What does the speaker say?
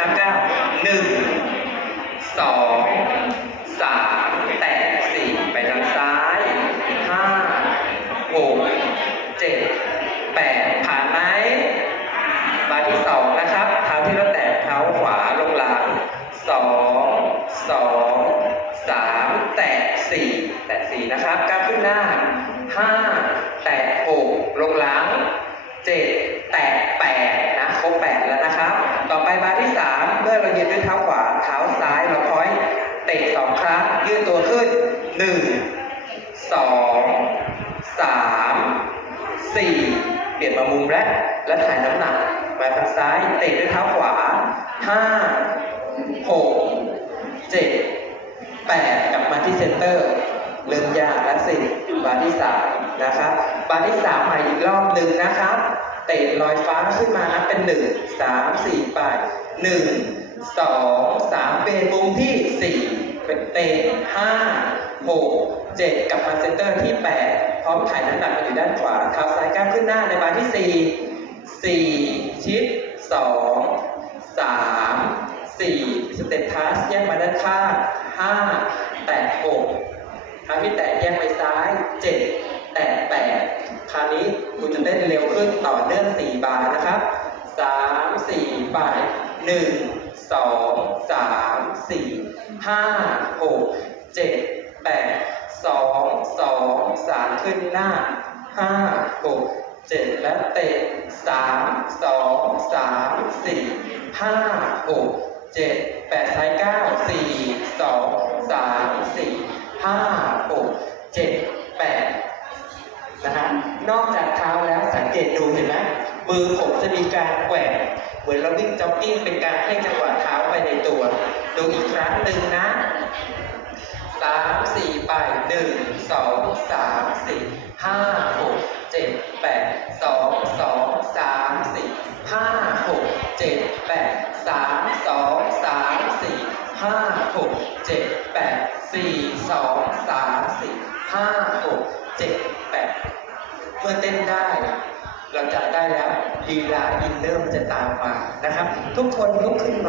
ครับเก้าหนึ่งสองสามแตะสี่ไปทางซ้ายห้าหกเจ็ดแปดผ่านไหมบาที่สองนะครับ เท้าที่เราแตะเท้าขวาลงหลังสองสองสามแตะสี่แตะสี่นะครับก้าวขึ้นหน้าห้าแตะหกลงหลังเจ็ด หนึ่งสองสามสี่เปลี่ยนมามุมแล้วและถ่ายน้ำหนักมาทางซ้ายเตะด้วยเท้าขวาห้าหกเจ็ดแปดกลับมาที่เซนเตอร์ เริ่มยากแล้วสิบาที่สามนะครับบาที่สามใหม่อีกรอบหนึ่งนะครับ เตะลอยฟ้าขึ้นมานะเป็นหนึ่งสามสี่ไปหนึ่งสองสามเป็นมุมที่สี่เป็นเตะห้า หกเจ็ดกับมันเซนเตอร์ที่แปดพร้อมถ่ายน้ำหนักมาอยู่ด้านขวาเท้าซ้ายก้าวขึ้นหน้าในบาร์ที่สี่ชิดสองสามสี่สเตตัสแยกมาด้านข้าง5 8 6ครั้งที่แตะแยกไปซ้ายเจ็ดแปดแปดคราวนี้คุณจะเต้นเร็วขึ้นต่อเนื่องสี่บาร์นะครับสามสี่บาหนึ่งสองสามสี่ห้าหกเจ็ด แปดสองสองสามขึ้นหน้าห้าหกเจ็ดและเตะสามสองสามสี่ห้าหกเจ็ดแปดซ้ายเก้าสี่สองสามสี่ห้าหกเจ็ดแปดนะฮะนอกจากเท้าแล้วสังเกตดูเห็นไหมมือผมจะมีการแกว่งเหมือนเราวิ่งจ็อกกิ้งเป็นการให้จังหวะเท้าไปในตัว ดูอีกครั้งหนึ่งนะ สามสี่ไปหนึ่งสองสามสี่ห้าหกเจ็ดแปดสองสองสามสี่ห้าหกเจ็ดแปดสามสองสามสี่ห้าหกเจ็ดแปดสี่สองสามสี่ห้าหกเจ็ดแปดเมื่อเต้นได้ เราจับได้แล้วลีลาอินเนอร์มันจะตามมานะครับ ทุกคนลุกขึ้นมา